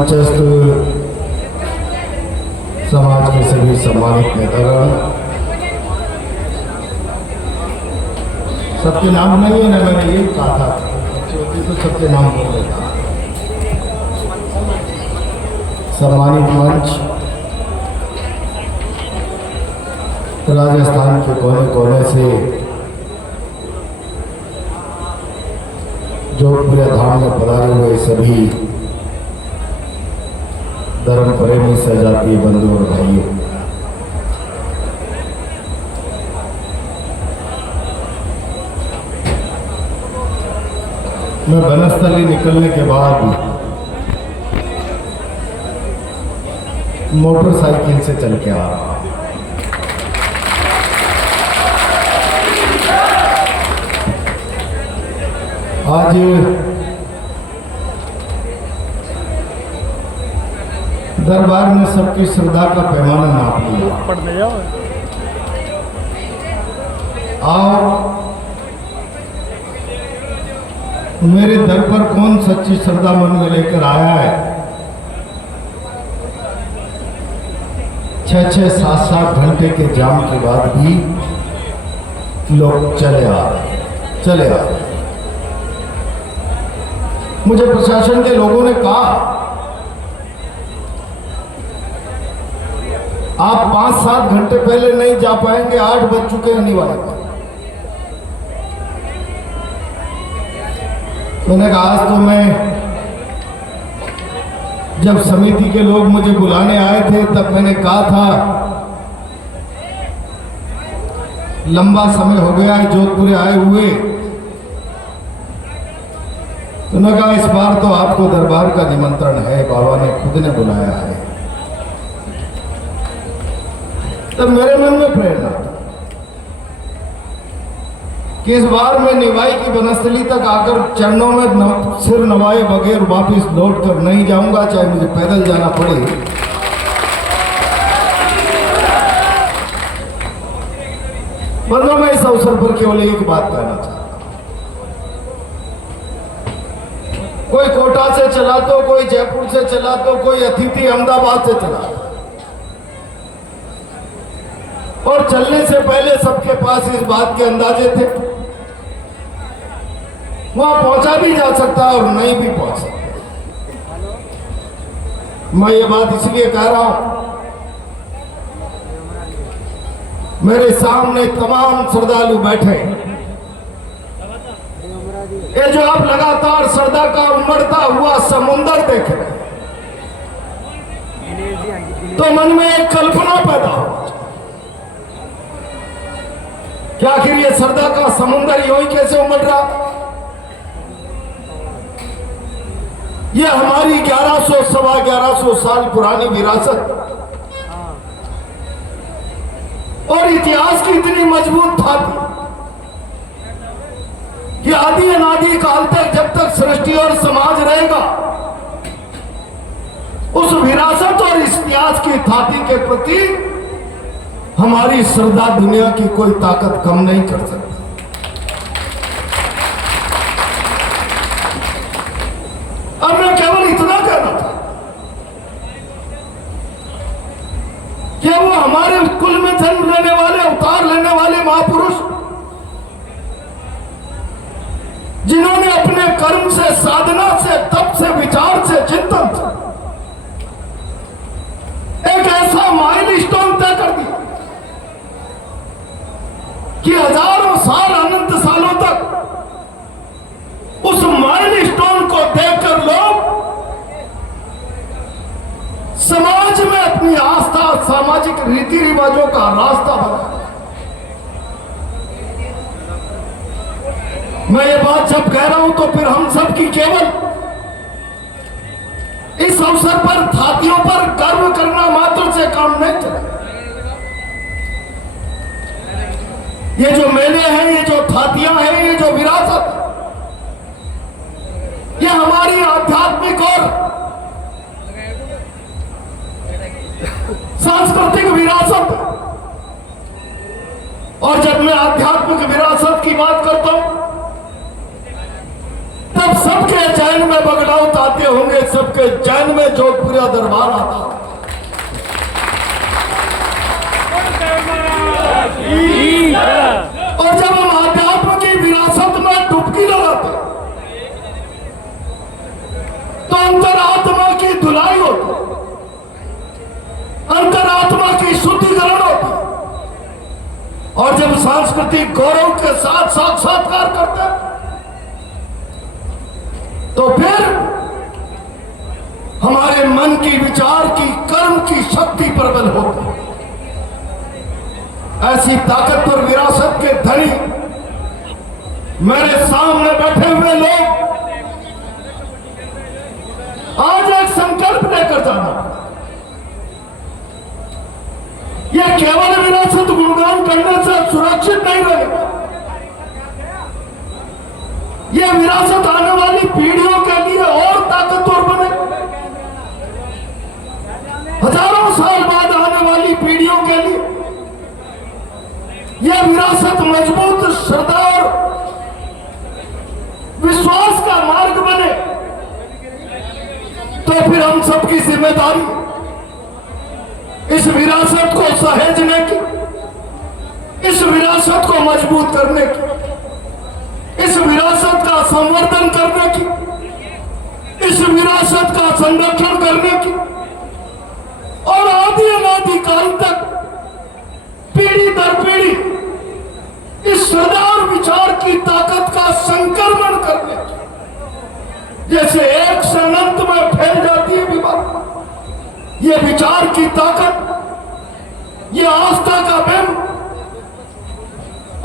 मंचस्थ समाज के सभी सम्मानित नेतागण, सबके नाम नहीं है ना, मैंने यही कहा था तो सबके नाम बोल देता। सम्मानित मंच, राजस्थान के कोने कोने से जोधपुर धाम में पधारे हुए सभी धर्म प्रेमी सजातीय बंधु और भाइयों, मैं बनस्थली निकलने के बाद मोटरसाइकिल से चल के आ रहा। आज दरबार में सबकी श्रद्धा का पैमाना नाप लिया और मेरे दर पर कौन सच्ची श्रद्धा मन में लेकर आया है। 6-6, 7-7 घंटे के जाम के बाद भी लोग चले आ रहे। मुझे प्रशासन के लोगों ने कहा आप 5-7 घंटे पहले नहीं जा पाएंगे, 8 बज चुके अनिवार्य। मैंने कहा आज तो मैं, जब समिति के लोग मुझे बुलाने आए थे तब मैंने कहा था लंबा समय हो गया है जोधपुर आए हुए, तो उन्होंने कहा इस बार तो आपको दरबार का निमंत्रण है, बाबा ने खुद ने बुलाया है। तब मेरे मन में प्रेरणा कि इस बार मैं निवाई की बनस्थली तक आकर चरणों में सिर नवाए बगैर वापिस लौट कर नहीं जाऊंगा, चाहे मुझे पैदल जाना पड़े। बंधुओं, मैं इस अवसर पर केवल एक बात कहना चाहता हूं। कोई कोटा से चला तो, कोई जयपुर से चला तो, कोई अतिथि अहमदाबाद से चला, और चलने से पहले सबके पास इस बात के अंदाजे थे वहां पहुंचा भी जा सकता और नहीं भी पहुंच सकता। मैं ये बात इसलिए कह रहा हूं, मेरे सामने तमाम श्रद्धालु बैठे, ये जो आप लगातार श्रद्धा का उमड़ता हुआ समुंदर देख रहे हैं, तो मन में एक कल्पना पैदा हो कि आखिर ये श्रद्धा का समुंदर यूं ही कैसे उमड़ रहा। ये हमारी 1100-1150 साल पुरानी विरासत और इतिहास की इतनी मजबूत था कि आदि अनादि काल तक, जब तक सृष्टि और समाज रहेगा, उस विरासत और इतिहास की थाती के प्रति हमारी श्रद्धा दुनिया की कोई ताकत कम नहीं कर सकती। अब मैं केवल इतना कहना था कि वो हमारे कुल में जन्म लेने वाले, अवतार लेने वाले महापुरुष, जिन्होंने अपने कर्म से, साधना से, तप से, विचार से, चिंतन से एक ऐसा माइलस्टोन तय कर दिया कि हजारों साल, अनंत सालों तक उस माइलस्टोन को देखकर लोग समाज में अपनी आस्था, सामाजिक रीति रिवाजों का रास्ता बना। मैं ये बात जब कह रहा हूं तो फिर हम सब की केवल इस अवसर पर थातियों पर गर्व करना मात्र से काम नहीं चला। ये जो मेले हैं, ये जो थातियां हैं, ये जो विरासत, ये हमारी आध्यात्मिक और सांस्कृतिक विरासत। और जब मैं आध्यात्मिक विरासत की बात करता हूं तब सबके चयन में बगड़ाउत आते होंगे, सबके चैन में जोधपुरा दरबार आता। और जब हम आध्यात्म की विरासत में डुबकी लगाते तो अंतरात्मा की धुलाई होती, अंतरात्मा की शुद्धिकरण होती। और जब सांस्कृतिक गौरव के साथ साक्षात्कार करते तो फिर हमारे मन की, विचार की, कर्म की शक्ति प्रबल होती। ऐसी ताकतवर विरासत के धनी मेरे सामने बैठे हुए लोग आज एक संकल्प लेकर जाना। यह केवल विरासत गुणगान करने से सुरक्षित नहीं रहेगा। यह विरासत आने वाली पीढ़ियों के लिए और ताकतवर बने, हजारों साल बाद आने वाली पीढ़ियों के लिए यह विरासत मजबूत श्रद्धा और विश्वास का मार्ग बने। तो फिर हम सबकी जिम्मेदारी इस विरासत को सहेजने की, इस विरासत को मजबूत करने की, इस विरासत का संवर्धन करने की, इस विरासत का संरक्षण करने की और आदि अनादि काल तक पीढ़ी दर पीढ़ी इस श्रद्धा और विचार की ताकत का संक्रमण करने की। जैसे एक से अनंत में फैल जाती है विवाद, ये विचार की ताकत, ये आस्था का बिंब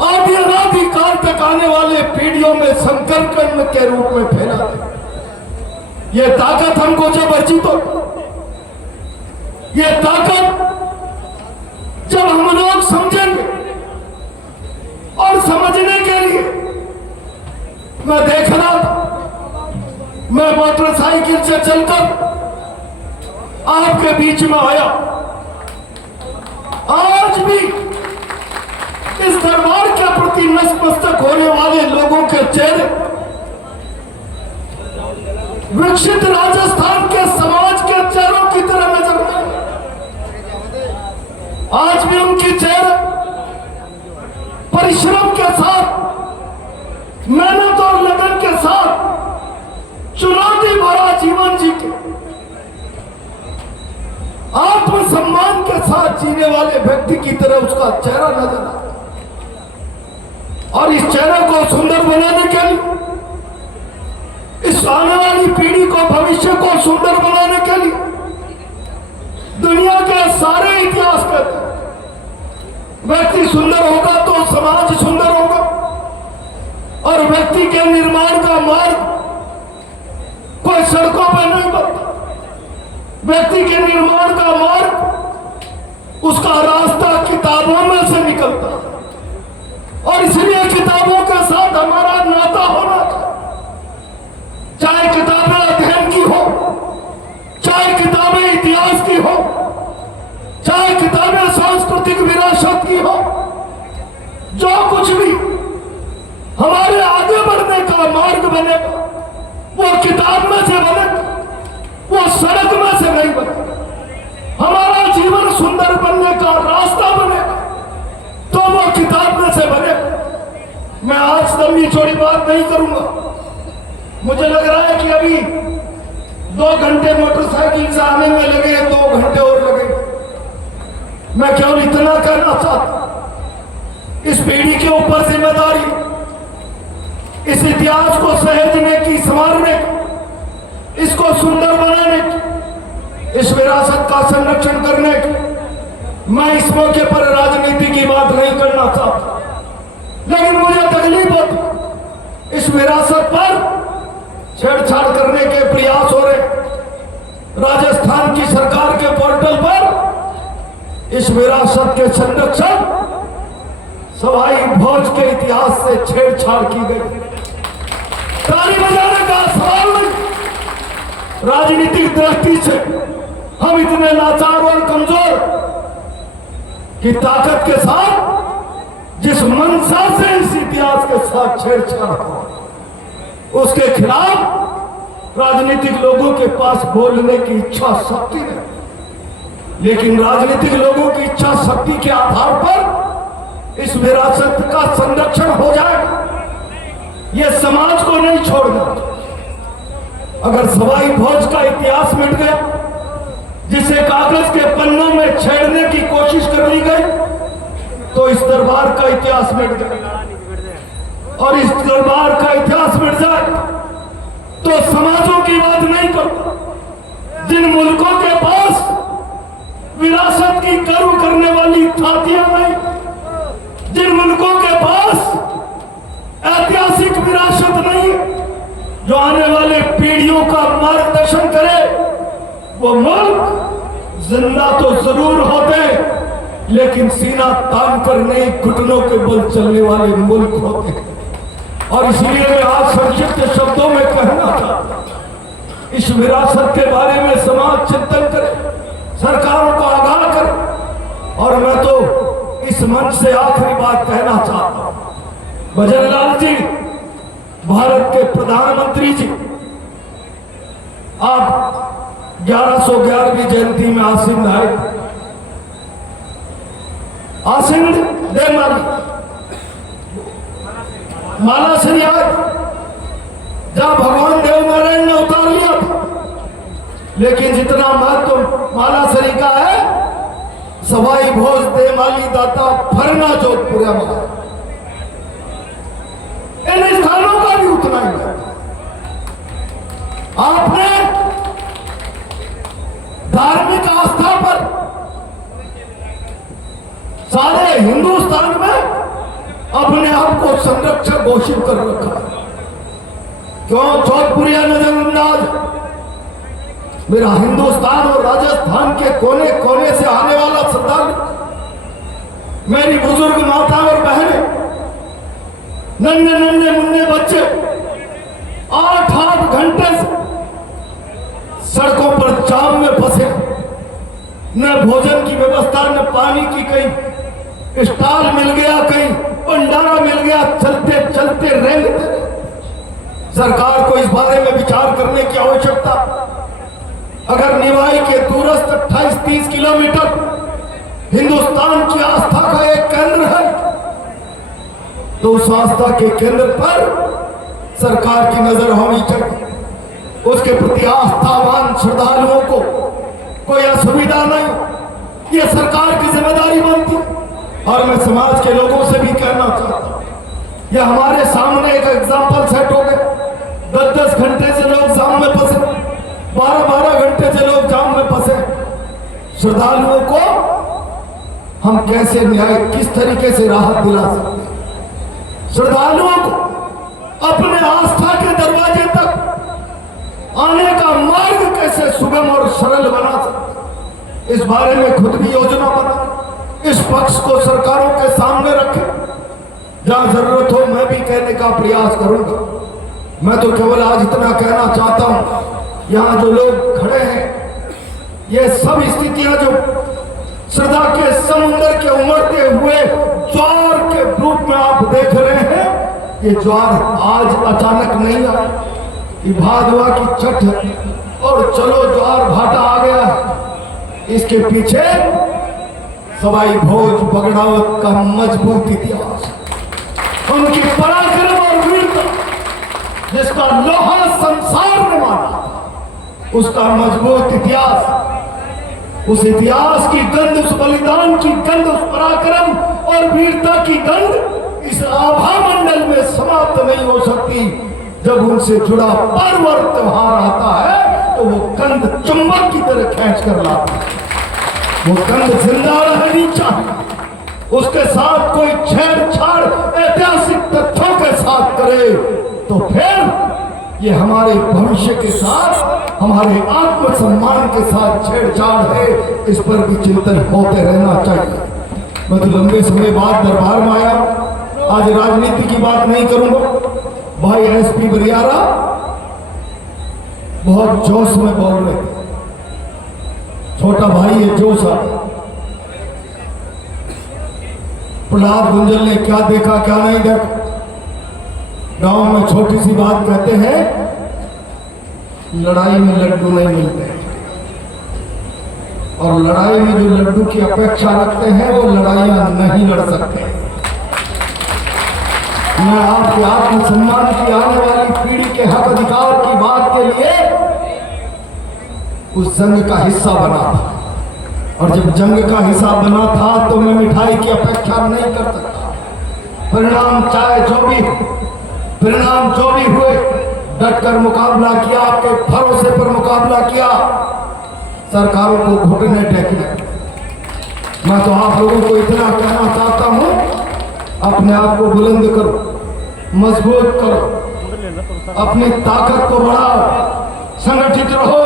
आदि अनादि काल तक आने वाले पीढ़ियों में संकल्प के रूप में फैला है। ये ताकत हमको जब अर्जित हो, ये ताकत जब हम लोग समझेंगे, और समझने के लिए मैं देख रहा था, मैं मोटरसाइकिल से चलकर आपके बीच में आया। आज भी इस दरबार के प्रति नतमस्तक होने वाले लोगों के चेहरे विकसित राजस्थान के समाज के चेहरों की तरह नजर आते। आज भी उनकी चेहरे परिश्रम के साथ, मेहनत और लगन के साथ चुनौती भरा जीवन जी के आत्मसम्मान के साथ जीने वाले व्यक्ति की तरह उसका चेहरा नजर आता। और इस चेहरे को सुंदर बनाने के लिए, इस आने वाली पीढ़ी को, भविष्य को सुंदर बनाने के लिए दुनिया के सारे इतिहास कहते हैं व्यक्ति सुंदर होगा तो समाज सुंदर होगा। और व्यक्ति के निर्माण का मार्ग कोई सड़कों पर नहीं बनता, व्यक्ति के निर्माण का मार्ग, उसका रास्ता किताबों में से निकलता है। और इसलिए किताबों के साथ हमारा नाता होना चाहिए, चाहे किताबें अध्ययन की हो, चाहे किताबें इतिहास की हो, चाहे किताबें सांस्कृतिक विरासत की हो। जो कुछ भी हमारे आगे बढ़ने का मार्ग बनेगा वो किताब में से बनेगा, वो सड़क में से नहीं बनेगा। हमारा जीवन सुंदर बनने का रास्ता बनेगा तो वो किताब में से बनेगा। मैं आज लंबी चौड़ी बात नहीं करूंगा, मुझे लग रहा है कि अभी 2 घंटे मोटरसाइकिल से आने में लगे, 2 घंटे और लगे। मैं केवल इतना कहना चाहता, इस पीढ़ी के ऊपर जिम्मेदारी इस इतिहास को सहेजने की, संवारने की, इसको सुंदर बनाने की, इस विरासत का संरक्षण करने की। मैं इस मौके पर राजनीति की बात नहीं करना चाहता, लेकिन मुझे तकलीफ होती इस विरासत पर छेड़छाड़ करने के प्रयास हो रहे। राजस्थान की सरकार के पोर्टल पर इस विरासत के संरक्षण, सवाई भोज के इतिहास से छेड़छाड़ की गई। ताली बजाने का सवाल नहीं, राजनीतिक दृष्टि से हम इतने लाचार और कमजोर की ताकत के साथ जिस मंशा से इस इतिहास के साथ छेड़छाड़ हो, उसके खिलाफ राजनीतिक लोगों के पास बोलने की इच्छा शक्ति है, लेकिन राजनीतिक लोगों की इच्छा शक्ति के आधार पर इस विरासत का संरक्षण हो जाएगा। यह समाज को नहीं छोड़ना। अगर सवाई भोज का इतिहास मिट गया, जिसे कागज के पन्नों में छेड़ने की कोशिश कर ली गई, तो इस दरबार का इतिहास मिट गया। और इस दरबार का इतिहास मिट जाए तो समाजों की बात नहीं करता। जिन मुल्कों के पास विरासत की गर्व करने वाली थातियां नहीं, जिन मुल्कों के पास ऐतिहासिक विरासत नहीं, जो आने वाले पीढ़ियों का मार्गदर्शन करे, वो मुल्क जिंदा तो जरूर होते, लेकिन सीना तान कर नहीं, घुटनों के बल चलने वाले मुल्क होते हैं। और इसलिए मैं आज संक्षिप्त शब्दों में कहना चाहता हूं, इस विरासत के बारे में समाज चिंतन करे, सरकारों को आगाह करे। और मैं तो इस मंच से आखिरी बात कहना चाहता हूं, भजनलाल जी, भारत के प्रधानमंत्री जी, आप 1111वीं जयंती में आसीन आए थे। आसीन माला श्री आज जहां भगवान देव नारायण ने उतार लिया था, लेकिन जितना महत्व माला श्री का है, सवाई भोज दे माली दाता फरना जोधपुर में, इन स्थानों का भी उतना ही है। आपने धार्मिक आस्था पर सारे हिंदुस्तान में अपने आप को संरक्षक घोषित कर रखा है। क्यों जोधपुरिया नजरअंदाज? मेरा हिंदुस्तान और राजस्थान के कोने कोने से आने वाला श्रद्धालु, मेरी बुजुर्ग माता और बहनें, नन्हे नन्हे मुन्ने बच्चे 8-8 घंटे से सड़कों पर जाम में फंसे, न भोजन की व्यवस्था, न पानी की, कहीं स्टॉल मिल गया, कहीं भंडारा मिल गया, चलते चलते रेंगते। सरकार को इस बारे में विचार करने की आवश्यकता। अगर निवाई के दूरस्थ 28-30 किलोमीटर हिंदुस्तान की आस्था का एक केंद्र है, तो उस आस्था के केंद्र पर सरकार की नजर होनी चाहिए। उसके प्रति आस्थावान श्रद्धालुओं को कोई असुविधा नहीं, यह सरकार की जिम्मेदारी बनती। और मैं समाज के लोगों से भी कहना चाहता हूं, यह हमारे सामने एक एग्जाम्पल सेट हो गए। 10-10 घंटे से लोग जाम में फंसे, 12-12 घंटे से लोग जाम में फंसे। श्रद्धालुओं को हम कैसे न्याय, किस तरीके से राहत दिला सकते हैं? श्रद्धालुओं को अपने आस्था के दरवाजे तक आने का मार्ग कैसे सुगम और सरल बना सकते, इस बारे में खुद भी योजना बना, इस पक्ष को सरकारों के सामने रखे। जहां जरूरत हो मैं भी कहने का प्रयास करूंगा। मैं तो केवल आज इतना कहना चाहता हूं, यहां जो लोग खड़े हैं, ये सब स्थितियां जो श्रद्धा के समुद्र के उमड़ते हुए ज्वार के रूप में आप देख रहे हैं, ये ज्वार आज अचानक नहीं आया, ये भादवा की छठ है और चलो ज्वार भाटा आ गया है। इसके पीछे सवाई भोज बगड़ावत का मजबूत इतिहास, उनकी पराक्रम और वीरता, जिसका लोहा संसार ने माना, उसका मजबूत इतिहास, उस इतिहास की गंध, उस बलिदान की गंध, उस पराक्रम और वीरता की गंध इस आभा मंडल में समाप्त नहीं हो सकती। जब उनसे जुड़ा पर्व और त्योहार आता है तो वो गंध चुंबक की तरह खींच कर लाता है। वो गंध जिंदा रहनी चाहिए, उसके साथ कोई छेड़छाड़ ऐतिहासिक तथ्यों के साथ करे तो फिर ये हमारे भविष्य के साथ, हमारे आत्मसम्मान के साथ छेड़छाड़ है। इस पर भी चिंतन होते रहना चाहिए। मैं तो लंबे समय बाद दरबार में आया, आज राजनीति की बात नहीं करूंगा। भाई एसपी बरियारा बहुत जोश में बोल रहे थे, छोटा भाई है जोश आ। प्रहलाद गुंजल ने क्या देखा क्या नहीं देखा। गांव में छोटी सी बात कहते हैं, लड़ाई में लड्डू नहीं मिलते, और लड़ाई में जो लड्डू की अपेक्षा रखते हैं वो लड़ाइयां नहीं लड़ सकते। मैं आपके आत्मसम्मान की आने वाली पीढ़ी के हक अधिकार की बात के लिए उस जंग का हिस्सा बना था, और जब जंग का हिस्सा बना था तो मैं मिठाई की अपेक्षा नहीं कर सकता। परिणाम चाहे जो भी, परिणाम जो भी हुए, डटकर मुकाबला किया, आपके भरोसे पर मुकाबला किया, सरकारों को घुटने टेकने। मैं तो आप लोगों को इतना कहना चाहता हूं, अपने आप को बुलंद करो, मजबूत करो, अपनी ताकत को बढ़ाओ, संगठित रहो।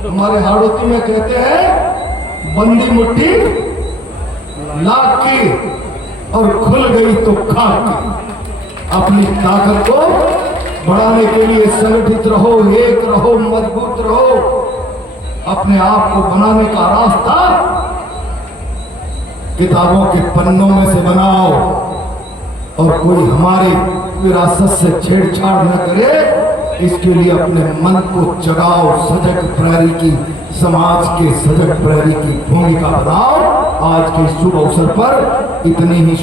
हमारे हाड़ोती में कहते हैं बंदी मुट्ठी लाख की और खुल गई तो खाक की। अपनी ताकत को बढ़ाने के लिए संगठित रहो, एक रहो, मजबूत रहो। अपने आप को बनाने का रास्ता किताबों के पन्नों में से बनाओ, और कोई हमारी विरासत से छेड़छाड़ न करे, इसके लिए अपने मन को जगाओ। सजग प्रहरी की, समाज के सजग प्रहरी की भूमिका बनाओ। आज के शुभ अवसर पर इतनी ही